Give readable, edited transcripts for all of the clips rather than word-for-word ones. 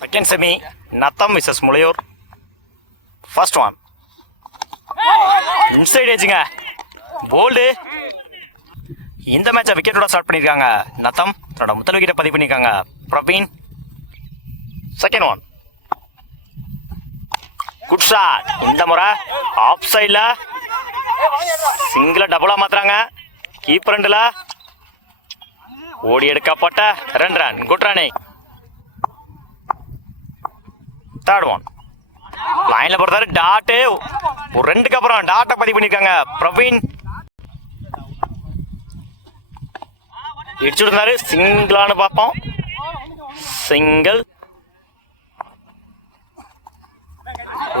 Second semi, Natham vs Mulayur. First one. Inside edging. Bold. இந்த மேட்சை விக்கெட்டோட start பண்ணியிருக்காங்க நத்தம். தன்னோட முதல் விக்கெட்டை பதிவு பண்ணியிருக்காங்க Praveen. Second one. Good shot. இந்த முறை ஆஃப் சைடில் சிங்கிளை டபுளாக மாற்றுறாங்க. கீப்பர் ரெண்டில் ஓடி எடுக்கப்பட்ட 2 run. Good running. Third one. லைனில் பொறுத்தாரு டாட்டு. ஒரு 2க்கு அப்புறம் டாட்டை பதிவு பண்ணியிருக்காங்க பிரவீன். இடிச்சுடுறாரு. சிங்கிளானு பார்ப்போம். சிங்கிள்.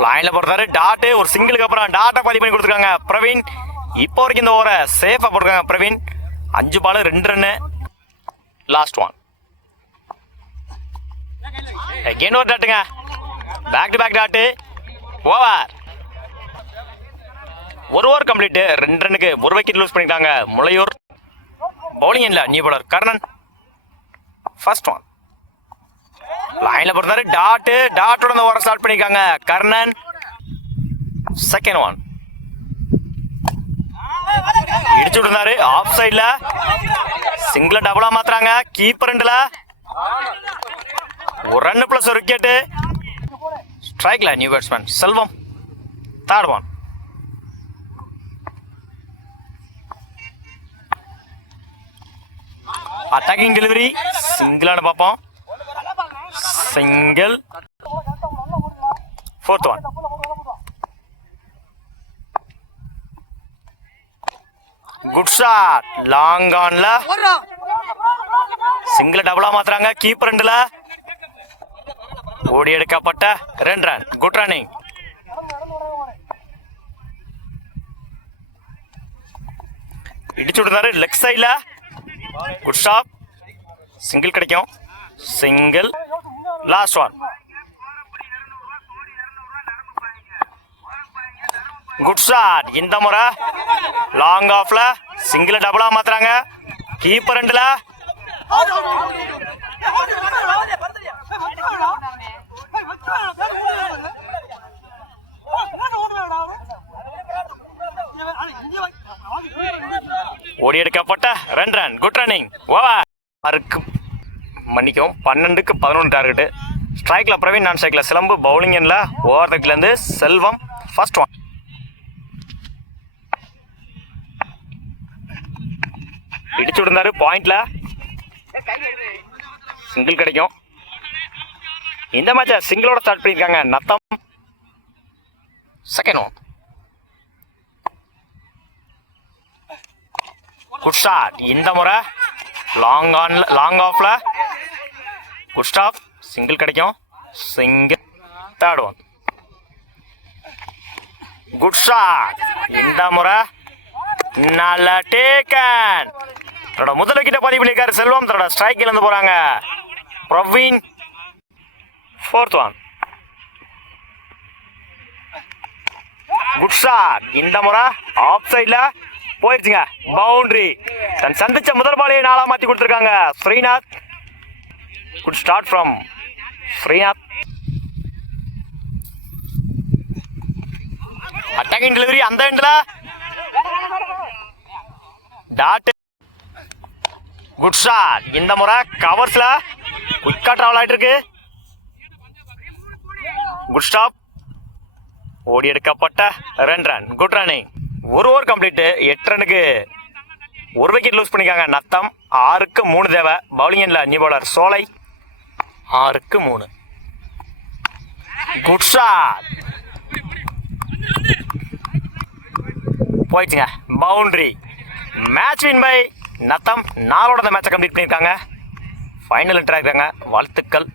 லைன்ல போடுறாரு டாட்டு. ஒரு சிங்கிளுக்கு அப்புறம் டாட்டை பதிவு பண்ணி கொடுத்துருக்காங்க பிரவீன். இப்போ வரைக்கும் இந்த ஓவரை சேஃபா போட்டிருக்காங்க Praveen. 5 ball 2 run. Last one. Again ஒரு டாட்டுங்க. Back to back dot. Over. ஒரு ஓவர் கம்ப்ளீட். 2 ரன்னுக்கு ஒரு விக்கெட் லூஸ் பண்ணிட்டாங்க முளையூர். பவுலிங் இல்ல new bowler Karnan. First one. லைன்ல போடுறாரு டாட். டாட்டோட இந்த ஓவர் ஸ்டார்ட் பண்ணிருக்காங்க கர்ணன். Second one. இடிச்சு விட்டுறாரு ஆஃப் சைட்ல. சிங்கிள டபுளா மாத்துறாங்க. கீப்பர் ரெண்டுல ஒரு ரன் பிளஸ் ஒரு விக்கெட். ஸ்ட்ரைக்ல new batsman Selvam. Third one. Attacking delivery. சிங்கிளான பார்ப்போம். Single. Fourth one. Good shot. Long ஆன்ல சிங்கிள் டபுளா மாத்துறாங்க. கீப்பர் ரெண்டுல ஓடி எடுக்கப்பட்ட 2 ரன். Good running. இடிச்சு விடுறாரு லெக் சைட்ல. Good shot. சிங்கிள் கிடைக்கும். Single. Last one. Good shot. இந்த முறை லாங் ஆஃப்ல சிங்கிள் டபுளா மாத்துறாங்க. கீப்பர் ரெண்டுல ஓடி எடுக்கப்பட்ட 2 ரன். Good running. ஓவர். மன்னிக்கும் 12க்கு 11 டார்கெட். ஸ்ட்ரைக்ல பிரவீன், நான் ஸ்ட்ரைக்ல சிலம்பு. பவுலிங் எண்ணில் ஓவர் தக்கில இருந்து செல்வம். First one. இடிச்சு விடுறாரு பாயிண்ட்ல. சிங்கிள் கிடைக்கும். இந்த மேட்சை சிங்கிளோட ஸ்டார்ட் பண்ணியிருக்காங்க Natham. Second one. Good shot. இந்த முறை லாங் ஆஃப்ல குட் ஸ்டாப். சிங்கிள் கிடைக்கும். Single. Third one. Good shot. இந்த முறை நல்ல டேக்கன். தன்னோட முதல் விக்கெட்டை பதிவு பண்ணியிருக்காரு செல்வம். தன்னோட ஸ்ட்ரைக்கில் இருந்து போறாங்க Praveen. Fourth one. Good shot. இந்த முறை ஆஃப் சைட்ல போயிடுச்சுங்க. பவுண்டரி. தன் சந்திச்ச முதல் பாலையை 4ஆ மாத்தி கொடுத்துருக்காங்க Srinath. Good start from Srinath. Attacking delivery அந்த எண்ட்ல டாட். Good shot. இந்த முறை கவர்ஸ்ல குயிக்கா டிராவல் ஆயிட்டு இருக்கு. Good stop. ஓடி எடுக்கப்பட்ட 2 ரன். Good running. ஒரு ஓவர் கம்ப்ளீட். 8 ரனுக்கு ஒரு விக்கெட் லூஸ் பண்ணிக்காங்க நத்தம். 6க்கு 3 தேவை. பவுலிங் எண்ணில் நியூ பவுலர் சோலை. 6க்கு 3. Good shot. போயிடுச்சுங்க. Boundary. Match win by Natham. 4ஓட மேட்சை கம்ப்ளீட் பண்ணியிருக்காங்க. ஃபைனல் என்ட்ரு ஆகிறாங்க. வாழ்த்துக்கள்.